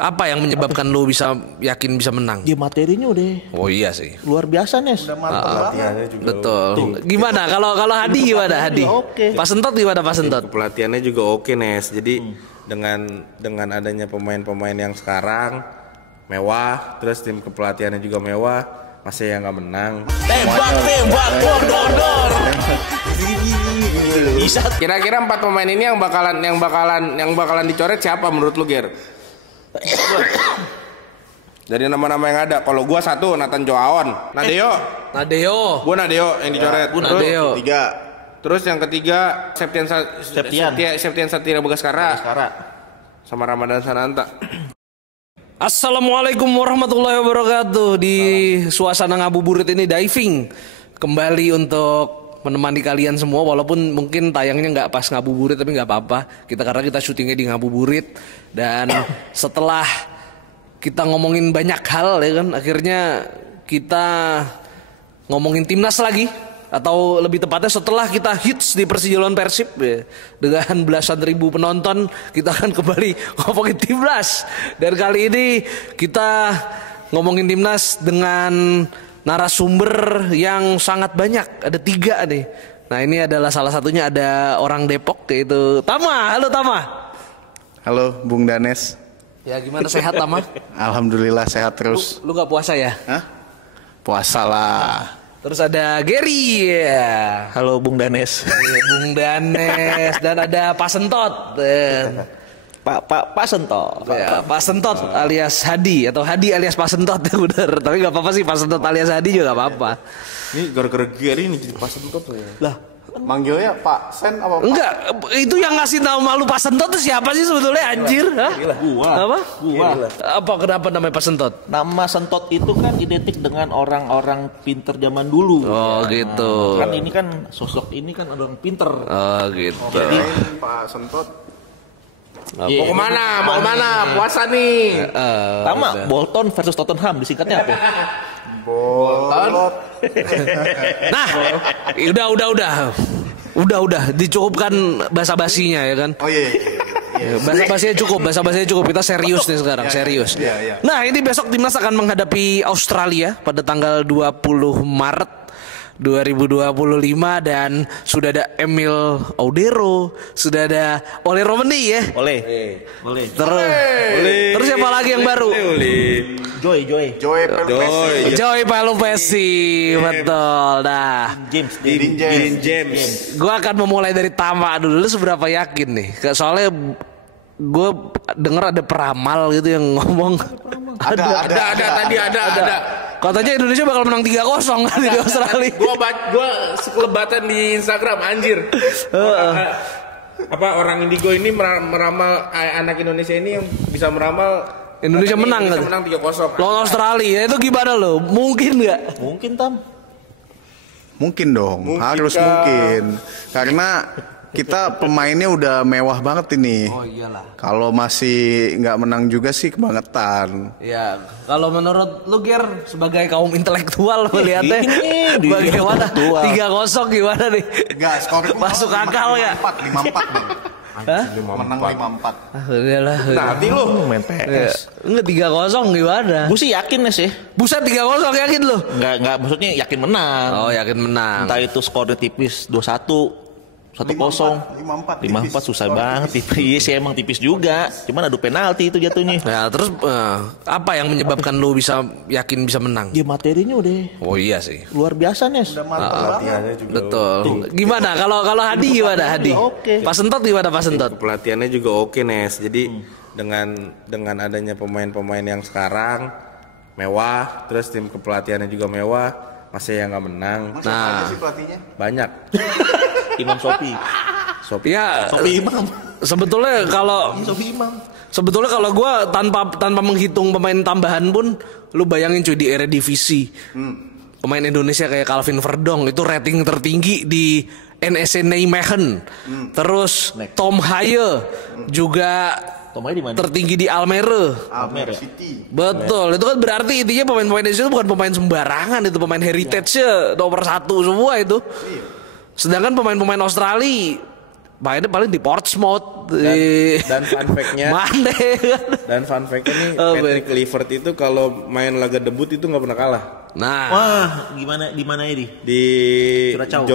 Apa yang menyebabkan lu bisa yakin bisa menang? Dia materinya udah Oh iya sih. luar biasa, Nes. Udah mantap latihannya juga. Betul. Gimana kalau Hadi gimana Hadi? Oke. Pak Sentot gimana Pak Sentot? Pelatihannya juga oke, Nes. Jadi dengan adanya pemain-pemain yang sekarang mewah, terus tim kepelatihannya juga mewah, masa ya nggak menang? Tembak, dor. Bisa. Kira-kira 4 pemain ini yang bakalan dicoret siapa menurut lu, Ger? Dari nama-nama yang ada, kalau gua 1 Nathan Joaon, Nadeo. gua Nadeo yang dicoret. Gua Nadeo. Terus yang ketiga Septian Satria Bagaskara sama Ramadan Sananta. Assalamualaikum warahmatullahi wabarakatuh. Di suasana ngabuburit ini diving kembali untuk menemani kalian semua, walaupun mungkin tayangnya nggak pas ngabuburit, tapi nggak apa-apa. Karena kita syutingnya di ngabuburit, dan setelah kita ngomongin banyak hal ya kan, akhirnya kita ngomongin timnas lagi, atau lebih tepatnya setelah kita hits di Persijaluan Persib ya, dengan belasan ribu penonton, kita akan kembali ngomongin timnas. Dan kali ini kita ngomongin timnas dengan narasumber yang sangat banyak, ada 3 nih. Nah ini adalah salah satunya, ada orang Depok yaitu Tama. Halo Tama. Halo Bung Danes. Ya gimana, sehat Tama? Alhamdulillah sehat terus. Lu gak puasa ya? Hah? Puasa lah. Terus ada Gary ya. Halo Bung Danes. Ya, Bung Danes. Dan ada Pak Sentot. Pak Sentot. Ya, Pak Sentot alias Hadi, atau Hadi alias Pak Sentot ya bener. Tapi nggak apa-apa sih, Pak Sentot alias Hadi juga nggak apa-apa. Ini gara-gara Gary ini jadi Pak Sentot ya. Lah, Manggilnya Pak Sen apa Pak? enggak, itu yang ngasih nama lu Pak Sentot itu siapa sih sebetulnya, anjir? Hah? Gua. Apa? Apa kenapa namanya Pak Sentot? Nama Sentot itu kan identik dengan orang-orang pinter zaman dulu. Oh gitu. Kan ini kan sosok ini kan orang pinter. Oh gitu. Jadi Pak Sentot. Mau kemana? Puasa nih. Tama, Bolton versus Tottenham disingkatnya apa? Bolot. Nah, udah dicukupkan basa-basinya ya kan. Oh iya. Basa-basinya cukup. Kita serius nih sekarang, serius. Iya. Nah, ini besok timnas akan menghadapi Australia pada tanggal 20 Maret 2025, dan sudah ada Emil Audero, sudah ada Ole Romani ya. Oleh. Terus siapa lagi yang baru? Joy. Joy Palupesi, betul. Nah, James. gue akan memulai dari Tama dulu. Lu seberapa yakin nih? Soalnya gue denger ada peramal gitu yang ngomong. Ada. Katanya Indonesia bakal menang 3-0 kali di Australia. Gua sekelebatan di Instagram, anjir. Orang Indigo ini meramal anak Indonesia ini yang bisa meramal Indonesia menang kan? Menang 3-0. Lawan Australia itu gimana lo? Mungkin nggak? Mungkin Tam. Mungkin dong. Harus mungkin. Karena kita pemainnya udah mewah banget ini. Oh iyalah. Kalau masih nggak menang juga sih kebangetan. Ya, kalau menurut lu Ger, sebagai kaum intelektual melihatnya bagaimana? 3-0 gimana nih? Enggak, skor Masuk akal ya? 5-4 Bang. Hah? Menang 5-4. Udahlah. Nanti lu Main PS. Enggak 3-0 gimana? Gue sih yakin sih. Buset 3-0 yakin lu? Enggak maksudnya yakin menang. Oh, yakin menang. Entah itu skornya tipis 2-1, 1-0, 5-4 susah banget. Iya sih emang tipis juga. Cuman adu penalti itu jatuhnya. Ya, terus apa yang menyebabkan lu bisa yakin bisa menang? Dia materinya udah Oh iya sih. luar biasa, Nes. Udah mantap latihannya juga. Betul. Gimana kalau Hadi gimana Hadi? Oke. Pak Sentot gimana Pak Sentot? pelatihannya juga oke, Nes. Jadi dengan adanya pemain-pemain yang sekarang mewah, terus tim kepelatihannya juga mewah, masa ya nggak menang? Nah, Si pelatihnya? Banyak. Imam Sopi. ya Sopi Imam. sebetulnya kalau Sopi Imam. Sebetulnya kalau gue tanpa menghitung pemain tambahan pun, lu bayangin cuy, di Eredivisie pemain Indonesia kayak Calvin Verdong itu rating tertinggi di NEC Nijmegen. Terus Tom Haye juga Tomai di mana? tertinggi di Almere. Almere. City. Betul, itu kan berarti intinya pemain-pemain Indonesia itu bukan pemain sembarangan, itu pemain heritage-nya nomor 1 semua itu. Sedangkan pemain-pemain Australia mainnya paling di Portsmouth Dan fun fact-nya Mane kan. Dan fun fact-nya nih, Oh, Patrick Kluivert itu kalau main laga debut itu nggak pernah kalah. Nah, Wah, gimana di mana ini? Di Curacao.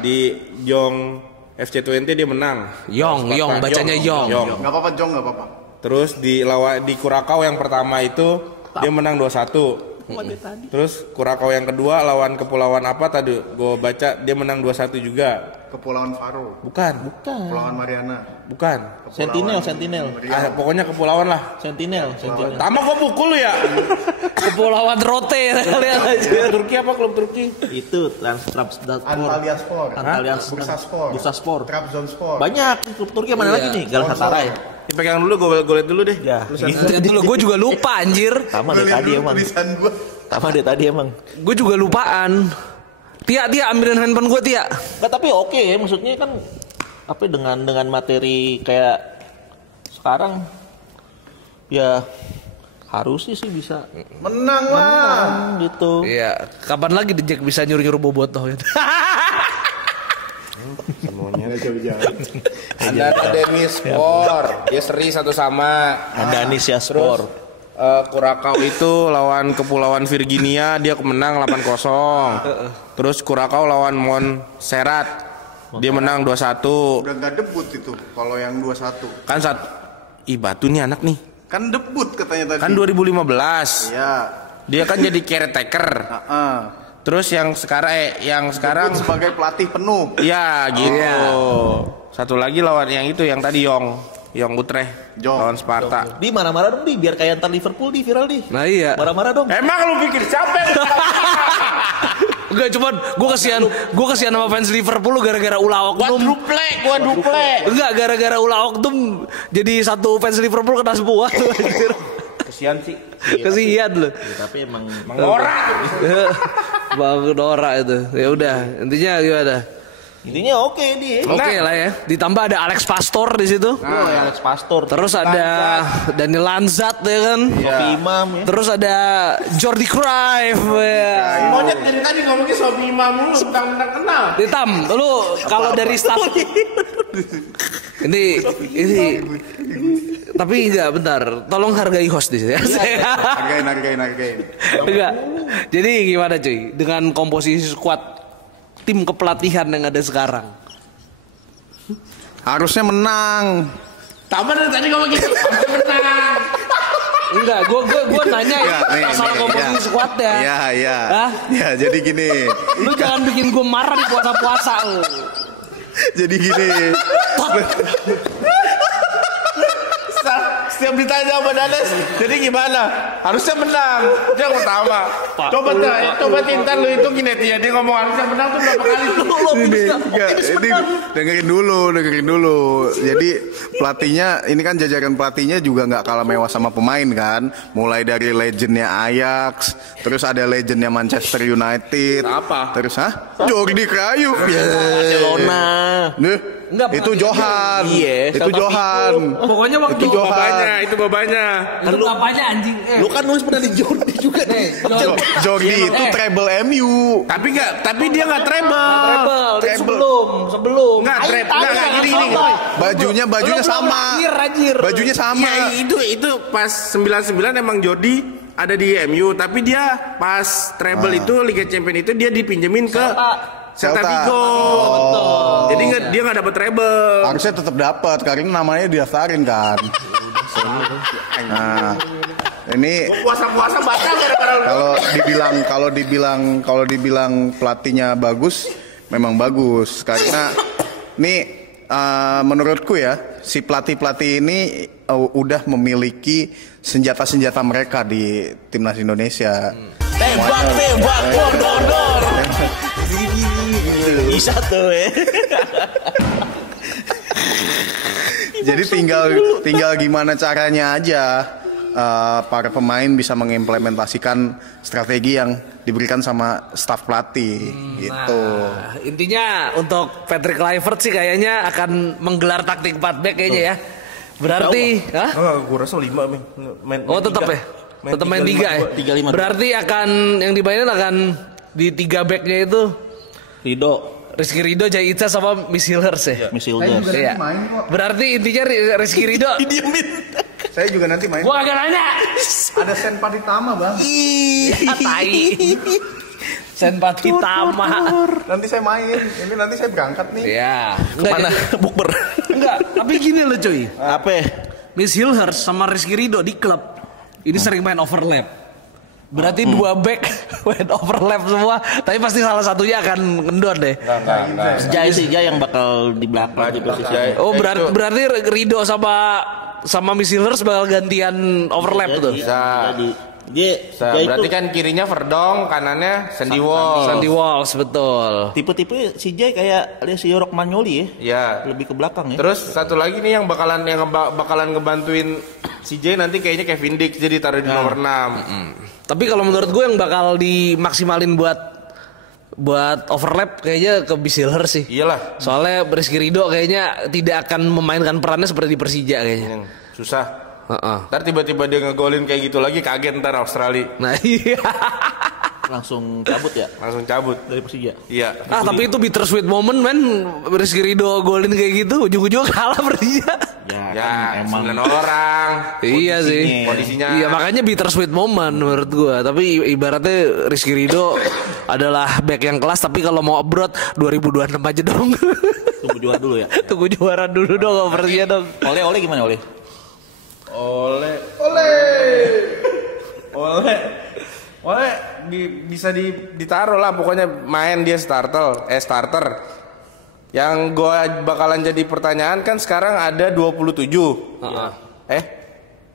di Jong FC20 dia menang. Yong bacanya Yong. Nggak apa-apa Jong, nggak apa-apa. Terus di Curacao yang pertama itu dia menang 2-1. Terus Curacao yang kedua lawan kepulauan apa tadi gue baca dia menang 2-1 juga. Kepulauan Faro, Bukan. Kepulauan Mariana. Bukan. Sentinel. Pokoknya kepulauan lah. Sentinel. Tama gue pukul lu ya. Kepulauan Rote kalian aja. Turki apa klub Turki? Itu Trabzonspor. Antalyaspor, Bursaspor. Bursaspor, Trabzonspor. Banyak klub Turki mana lagi nih? Galatasaray. Dipegang dulu, gue liat dulu deh. Ya. Gue juga lupa anjir. Sama deh tadi emang. Tulisan gua. Sama deh tadi emang. Gue juga lupaan. Tia ambilin handphone gue Tia. Nggak, tapi oke, maksudnya kan apa dengan materi kayak sekarang ya harusnya sih bisa Menang lah. gitu. Iya, kapan lagi The Jack bisa nyuruh bobotoh gitu. Semuanya ada Denis Spor, dia seri satu sama. Andanesia Sport. Curacao itu lawan Kepulauan Virginia dia menang 8-0. Terus Curacao lawan Montserrat dia menang 2-1. Udah nggak debut itu kalau yang 2-1. Kan batu nih anak nih. Kan debut katanya tadi. Kan 2015. Iya. Dia kan jadi caretaker. Terus yang sekarang Debut sebagai pelatih penuh. ya gitu. Satu lagi lawan yang itu yang tadi Yong Utrecht lawan Sparta. Di marah-marah dong di biar kayak ntar Liverpool di viral di. Nah iya. Marah-marah dong. Emang lu pikir siapa? Enggak, cuman gue kasihan sama fans Liverpool gara-gara ulah oknum. Gua duple. Enggak, gara-gara ulah oknum jadi satu fans Liverpool kena semua. Kesian sih. Kasihan loh. Ya, tapi emang Norak. Bang Nora itu. Ya udah, intinya gimana? intinya oke di. Oke lah ya. Ditambah ada Alex Pastor di situ. Alex Pastor. Terus ada Daniel Lanzat ya kan. Sofi Imam ya. Terus ada Jordi Cruyff ya. Monyet dari tadi ngomongin Sobi Imam lu mentang-mentang kenal. Ditam, lu kalau dari staff ini tapi enggak bentar, tolong hargai host di sini. Hargain. Enggak. Jadi gimana cuy dengan komposisi squad tim kepelatihan yang ada sekarang? Harusnya menang. Taman dari tadi ngomong gitu. Menang. Enggak, gua nanya ya masalah komposisi squadnya. Iya. Hah? Ya, jadi gini. Lu jangan bikin gua marah di puasa-puasa lu. Jadi gini. Setiap ditanya sama Danes, jadi gimana? Harusnya menang. Itu yang pertama. Coba tintar lu itu gini dia ngomong harusnya menang tuh berapa kali tuh? Ini dengerin dulu. Jadi pelatihnya ini kan jajaran pelatihnya juga nggak kalah mewah sama pemain kan. Mulai dari legendnya Ajax, terus ada legendnya Manchester United. Apa? Terus Jordi Cruyff. Barcelona. Enggak, Itu Johan. Iya, Itu sama Johan. Pokoknya waktu Itu Johan. Itu babanya. Lu apanya anjing? Lu kan nulis pernah di Jordi juga nih. Jordi itu treble MU. Tapi dia nggak treble. Sebelum. Nggak gini. Bajunya sama. Bajunya sama. Iya, itu pas 99 emang Jordi ada di MU, tapi dia pas treble itu Liga Champions itu dia dipinjemin ke Celta Vigo. Jadi dia nggak dapat treble. Harusnya tetap dapat karena namanya didaftarin kan. Nah, ini Puasa-puasa batal gara-gara kalau dibilang pelatihnya bagus, memang bagus karena ini menurutku ya si pelatih ini udah memiliki senjata mereka di timnas Indonesia. Tembak, dor. Bisa tuh ya. Jadi tinggal gimana caranya aja para pemain bisa mengimplementasikan strategi yang diberikan sama staf pelatih gitu. Nah, intinya untuk Patrick Kluivert sih kayaknya akan menggelar taktik 4 back kayaknya ya. Berarti, gue rasa 5 main. Oh tetap ya? Tetap main 3 ya? 3-5. Berarti akan yang dimainin akan di 3 backnya itu Rido Rizky Ridho, Jay Itza sama Miss Hillers ya. Miss Saya juga Hilders. Iya. nanti main kok. Berarti intinya Rizky Ridho. Saya juga nanti main. Gua agak nanya. Ada Sen Paditama bang. Tai. Senpati Tama. Nanti saya main. Ini nanti saya berangkat nih. Ya. Mana bukber? Enggak. Tapi gini loh cuy. Apa? Miss Hillers sama Rizky Ridho di klub ini sering main overlap. Berarti dua back main overlap semua. Tapi pasti salah satunya akan ngendon deh. Si Jai yang bakal di belakang di posisi. Oh berarti Ridho sama Miss Hillers bakal gantian overlap tuh. Bisa. Dia Berarti itu kan kirinya Verdong, kanannya Sandy Walsh. Sandy Walsh betul. tipe-tipe si Jai kayak alias si Yorok Magnoli ya. Iya. Lebih ke belakang ya. Terus satu lagi nih yang bakalan ngebantuin si Jay nanti kayaknya Kevin Dix jadi taruh di nomor 6. Tapi kalau menurut gue yang bakal dimaksimalin buat overlap kayaknya ke Miss Hillers sih. Iyalah. Soalnya Rizky Ridho kayaknya tidak akan memainkan perannya seperti di Persija kayaknya. Susah. Heeh. Ntar tiba-tiba dia ngegolin kayak gitu lagi kaget ntar Australia. Nah iya. Langsung cabut ya Langsung cabut. dari Persija. Iya. Tapi itu bittersweet moment men. Rizky Ridho golin kayak gitu ujung-ujung kalah Persija. Ya, kan emang 9 orang. Iya sih. Kondisinya. Iya makanya bittersweet moment menurut gua. Tapi ibaratnya Rizky Ridho adalah back yang kelas. Tapi kalau mau abroad 2026 aja dong. tunggu juara dulu ya. Tunggu juara dulu dong sama Persija dong. Oleh gimana Oleh? Oleh bisa ditaruh lah pokoknya main dia starter. Yang gue bakalan jadi pertanyaan kan sekarang ada 27. 29.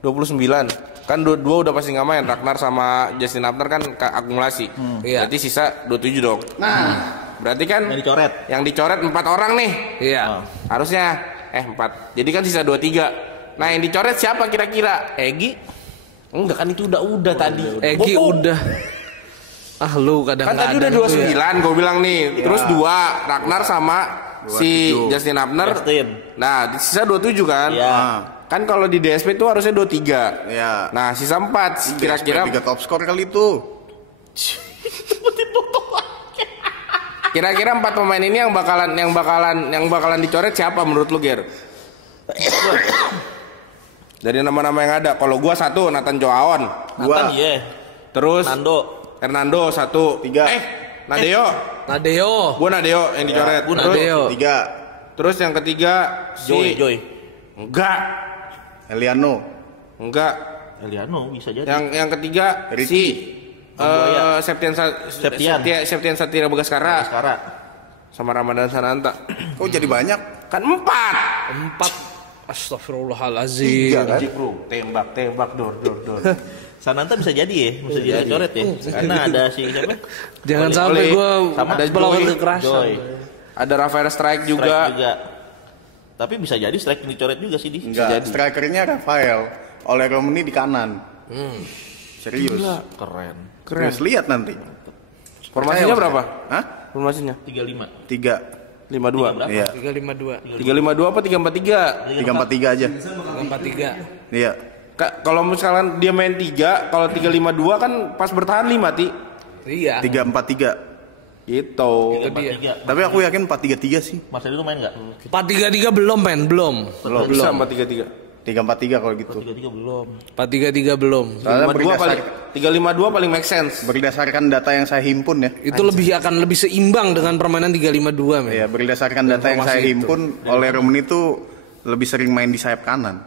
Kan dua udah pasti nggak main. Ragnar sama Justin Abner kan akumulasi. Iya. Berarti sisa 27 dong. Berarti kan Yang yang dicoret dicoret. 4 orang nih. Iya. Harusnya 4. Jadi kan sisa 23. Nah, yang dicoret siapa kira-kira? Egi. Enggak kan itu udah tadi. Egi udah. Lu Kan kadang-kadang tadi udah tuh 29 ya. gue bilang nih. Terus 2 Ragnar sama si 27. Justin Abner. Justin. Nah, sisa 27 kan? Iya. Kan kalau di DSP itu harusnya 23. Iya. Nah, sisa 4 kira-kira 3 top skor kali itu. kira-kira 4 pemain ini yang bakalan dicoret siapa menurut lu, Ger? Dari nama-nama yang ada. Kalau gua 1 Nathan Joaon. Nathan iya. Terus Hernando 1. 3. Nadeo. Gua Nadeo yang dicoret. gua Terus, Nadeo. 3. terus yang ketiga Joy. Enggak. Eliano. Eliano bisa jadi. Yang ketiga Ricky. Septian Satria Bagaskara Sekarang. sama Ramadan Sananta. Kok jadi banyak? Kan 4. 4. Astagfirullahalazim. 3 kan? Bro, tembak dor. Sananta bisa jadi ya, bisa jadi coret ya. Karena ada si siapa? Jangan sampai gue Sama ada melakukan Joy. kekerasan. Joy. Ada Rafael Strike Strike juga. Tapi bisa jadi strike yang dicoret juga sih di. Enggak, strikernya Rafael. Oleh Romani di kanan. Serius. Keren. Terus lihat nanti. Formasinya berapa? Hah? Formasinya 35. 3. 52. Iya. 352. 352 apa 343? 343 aja. 43. Iya. Kalau misalkan dia main 3, kalau 352 kan pas bertahan 5, Ti. Iya. 343. Gitu. Itu dia. 3. Tapi aku yakin 433 sih. Marcelo itu main enggak? 433 belum men, belum. Bisa 433. 343 kalau gitu. 33 belum. 433 belum. Soalnya 352 paling make sense. berdasarkan data yang saya himpun ya. Itu akan lebih seimbang dengan permainan 352 men. Ya, berdasarkan data yang saya Informasi himpun, oleh Romani itu lebih sering main di sayap kanan.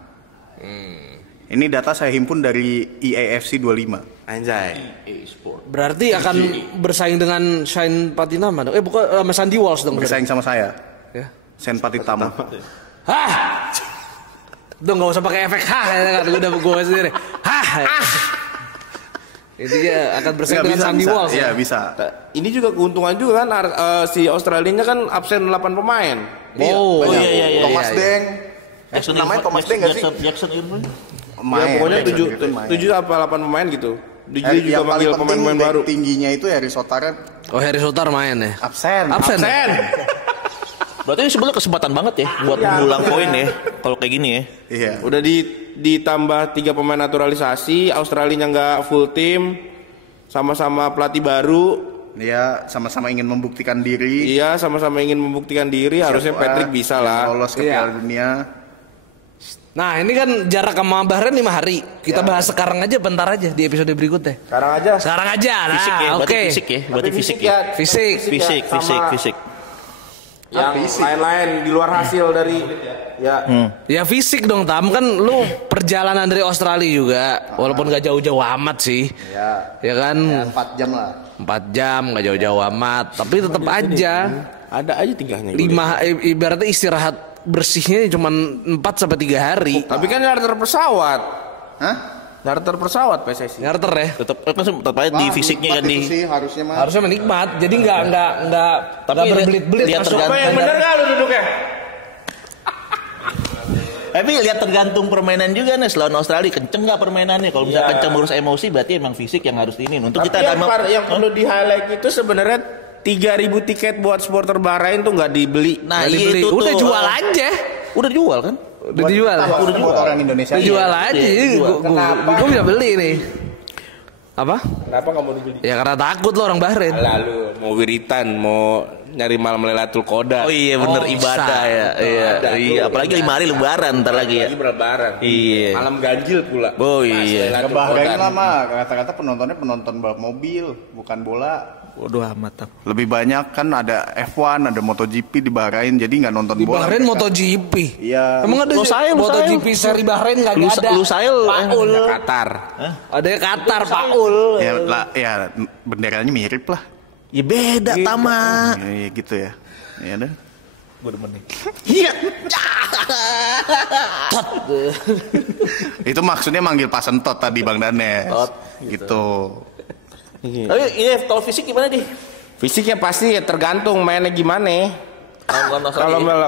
Ini data saya himpun dari EAFC 25. Anjay. Berarti akan bersaing dengan Shine Patinama dong. Bukan sama Sandy Walsh dong. Bersaing sama saya. Ya. Sen Patitama. Hah. Tuh nggak usah pakai efek hah ya kan udah gue sendiri. Hah. Itu dia akan bersaing dengan Sandy Walsh. Iya, bisa. Ini juga keuntungan juga kan si Australianya kan absen 8 pemain. Oh, Banyak. iya. Thomas Deng. Namanya Thomas Deng nggak sih? Jackson Irving. Ya, pokoknya 7 apa 8 pemain gitu. Dia juga manggil pemain-pemain baru. Tingginya itu Harry Sotaran Oh, Harry Sotar main ya. absen. Absen. Berarti ini sebenarnya kesempatan banget ya buat mengulang poin ya kalau kayak gini ya. Iya. Udah ditambah 3 pemain naturalisasi, Australianya nggak full tim, sama-sama pelatih baru. Ya, sama-sama ingin membuktikan diri. Iya, sama-sama ingin membuktikan diri. Harusnya Patrick bisa lah lolos ke Piala Dunia. Nah ini kan jarak sama Bahrain 5 hari. Kita bahas sekarang aja, bentar aja di episode berikutnya. Sekarang aja. Sekarang aja. Nah, Fisik ya, berarti oke. fisik ya, berarti fisik ya. ya. Fisik. Yang lain-lain di luar hasil dari ya. Ya fisik dong Tam, kan lu perjalanan dari Australia juga, walaupun gak jauh-jauh amat sih. Ya kan. 4 jam lah. 4 jam gak jauh-jauh amat, tapi tetap aja Ada aja tingkahnya. 5 ibaratnya istirahat bersihnya cuma 4 sampai 3 hari. Tapi kan charter pesawat. Hah? Charter pesawat PSSI. Charter ya. Tetap aja di fisiknya kan Itu di. sih harusnya mah. Harusnya menikmat, jadi nggak Tapi berbelit-belit lihat masuk. tergantung. Apa yang bener gak lu duduknya? Tapi lihat tergantung permainan juga nih. Lawan Australia kenceng nggak permainannya? Kalau misalnya kenceng ngurus emosi, berarti emang fisik yang harus ini. Untuk Tapi kita yang perlu di highlight itu sebenarnya 3.000 tiket buat supporter Bahrain tuh nggak dibeli. Nah, Nggak dibeli. itu Udah tuh, jual aja. Udah dijual kan? Udah dijual. Udah dijual. Orang Indonesia. Udah jual aja. iya, dijual. Gue bisa beli nih. Apa? Kenapa nggak mau dibeli? Ya karena takut lo orang Bahrain. Lalu mau wiritan, mau nyari malam Lailatul Qadar. Oh iya bener Oh, ibadah bisa. ya. Iya, Ibadah, iya. tuh. Apalagi 5 hari lebaran ntar lagi ya. Lagi berlebaran. Iya. Malam ganjil pula. Oh iya. Lailatul Bahrain Qadar. lah mah, kata-kata penontonnya penonton balap mobil, bukan bola. Waduh amat. Lebih banyak kan ada F1, ada MotoGP di Bahrain, jadi nggak nonton Di bola. Bahrain mereka. MotoGP. Iya. Emang ada Lusail. MotoGP seri Bahrain nggak ada. Lusail. Paul. Qatar. Ada Qatar, Paul. Ya, ya benderanya mirip lah. Ya beda Tama. Ya, gitu ya. Ya udah. Gue demen nih. Iya. Itu maksudnya manggil pasentot tadi Bang Danes. Tot, Gitu. Tapi ini kalau fisik gimana di? Fisiknya pasti ya tergantung mainnya gimana.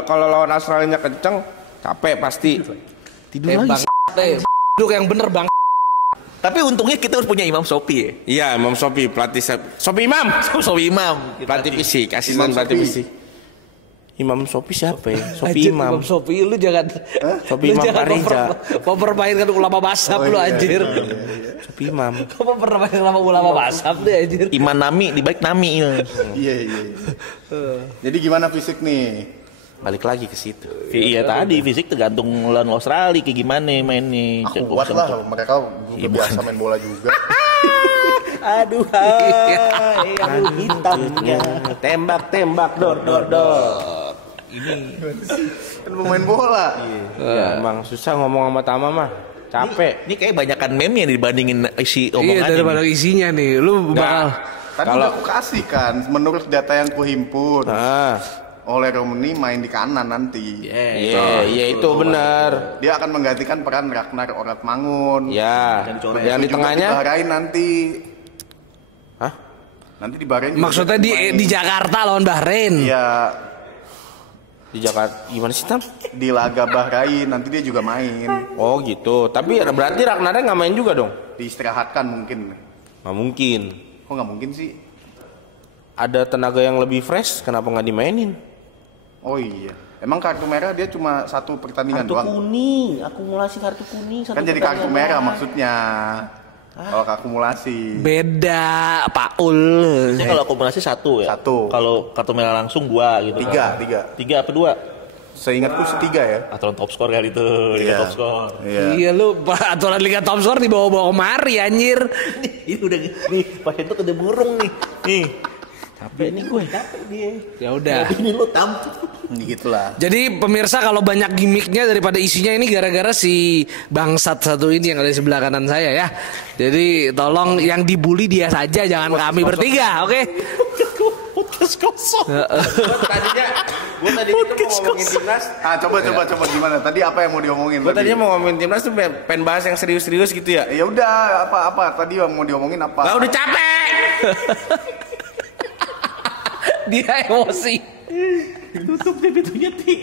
Kalau lawan Australia kenceng, capek pasti. tidur Bang. Duduk yang bener Bang. Tapi untungnya kita harus punya Imam Sopi ya. Iya, Imam Sopi pelatih Sopi Imam. Sopi Imam. Pelatih fisik, asisten pelatih fisik. Imam Sopi siapa ya? Sopi Anjir, Imam. Sopi lu jangan. Sopi lu Imam jangan Parija. mempermainkan ulama basap lu anjir. Sopi Imam. Kau mempermainkan ulama basap deh anjir. Iman Nami di balik Nami. Iya. Jadi gimana fisik nih? Balik lagi ke situ. Iya tadi fisik tergantung lawan Australia kayak gimana mainnya. Kuat lah, mereka udah biasa main bola juga. Aduh, aduh hitamnya. Tembak, dor. Kan pemain bola. Ya, emang susah ngomong sama Tama mah. Capek. Ini kayak banyakan meme yang dibandingin isi Iya omongannya. daripada isinya nih. Lu bakal Tadi udah aku kasih kan, menurut data yang kuhimpun. Oleh Romani main di kanan nanti. Iya, itu benar. Dia akan menggantikan peran Ragnar Oratmangun. Ya. Yang di Juga tengahnya. di Bahrain nanti. Hah? Nanti di Bahrain. juga maksudnya main. di Jakarta lawan Bahrain. Iya, Di Jakarta gimana sih Tam? di laga Bahrain nanti dia juga main. Oh gitu. Tapi berarti Ragnarnya nggak main juga dong? Diistirahatkan mungkin. Nggak mungkin. Kok nggak mungkin sih? Ada tenaga yang lebih fresh, kenapa nggak dimainin? Oh iya. Emang kartu merah dia cuma satu pertandingan Kartu doang. kuning, akumulasi kartu kuning. Kan jadi kartu merah maksudnya. Kalau akumulasi. Beda Paul. Ya, kalau akumulasi satu ya. Satu. Kalau kartu merah langsung 2 gitu. Tiga. Apa 2? Seingatku setiga ya. Aturan top score kali itu, Liga top score. Iya. Iya lu aturan Liga Top Score dibawa-bawa kemari anjir. Ini udah nih, pasien tuh kena burung nih. Nih. Capek nih gue, capek dia. Ya udah. Ini lu tampil. Gitulah. Jadi pemirsa kalau banyak gimmicknya daripada isinya ini gara-gara si bangsat satu ini yang ada di sebelah kanan saya ya. Jadi tolong yang dibully dia saja, jangan kami bertiga, oke? Podcast kosong. Gue tadi mau ngomongin timnas. Coba gimana? Tadi apa yang mau diomongin? Gue tadinya mau ngomongin timnas tuh pengen bahas yang serius-serius gitu ya. Ya udah, apa tadi yang mau diomongin apa? Gak udah capek. Dia emosi. Tutup deh pintunya Ti.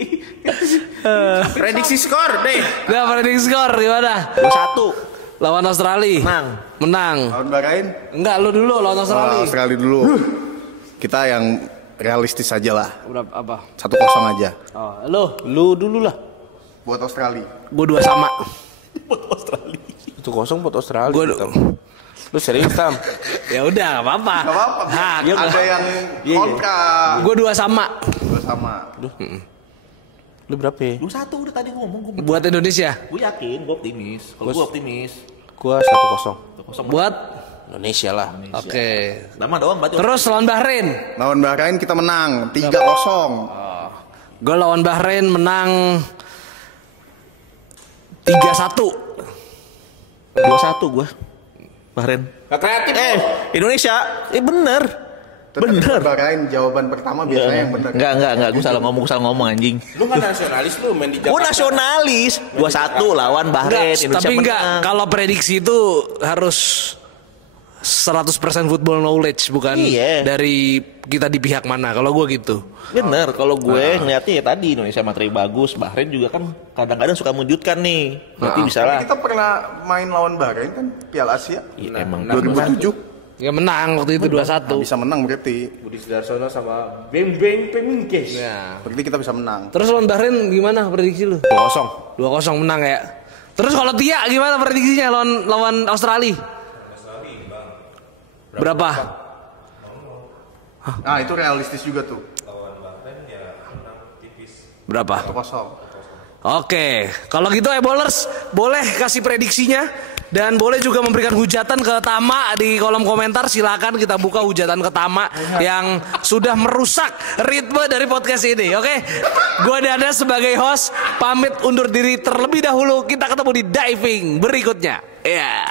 Prediksi skor deh. Nah, prediksi skor gimana? 2-1. Lawan Australia. Menang. Lawan Bahrain? Enggak, lu dulu lawan Australia. Australia dulu. Kita yang realistis aja lah. Berapa apa? 1-0 aja. Oh, lu dulu lah. Buat Australia. Gua 2 sama. Buat Australia. Itu kosong buat Australia. Gua Lu serius Tam? Ya udah, nggak apa-apa. Gak apa-apa. Hak. Ada yang kontra. Gue 2 sama. Gua sama. Lu berapa? Lu 1 udah tadi ngomong. Buat Indonesia. Gue yakin, gue optimis. Kalau gue optimis. Gua 1-0. Buat Indonesia lah. oke. Nama doang berarti. Terus lawan Bahrain. Lawan Bahrain kita menang 3-0. Gue lawan Bahrain menang 3-1. 2-1 gue. Bahrain. Gak kreatif. Indonesia. Bener. Bener. Bahrain jawaban pertama biasanya yang benar. Enggak. Gue salah ngomong anjing. Lu kan nasionalis lu main di Jakarta. Gue nasionalis. 2-1 lawan Bahrain. Enggak, Indonesia tapi enggak. menang. Kalau prediksi itu harus 100% football knowledge, bukan Iya. dari kita di pihak mana. Kalau gue gitu. Bener. Kalau gue ngeliatnya ya tadi Indonesia materi bagus. Bahrain juga kan kadang-kadang suka mengejutkan nih. Berarti bisa lah. Kita pernah main lawan Bahrain kan Piala Asia Iya, emang 2007. Ya menang waktu itu 2-1. Bisa menang berarti. Budi Sudarsono sama Beng Pemingkes. Ya. Berarti kita bisa menang. Terus lawan Bahrain gimana prediksi lu? 2-0. 2-0 menang ya. Terus kalau Tia gimana prediksinya lawan Australia? Berapa? Nah, itu realistis juga tuh. Berapa? 1-0. Oke, kalau gitu bowlers boleh kasih prediksinya dan boleh juga memberikan hujatan ke Tama di kolom komentar. Silakan kita buka hujatan ke Tama yang sudah merusak ritme dari podcast ini. Oke, gue Dada sebagai host pamit undur diri terlebih dahulu. Kita ketemu di diving berikutnya. Ya.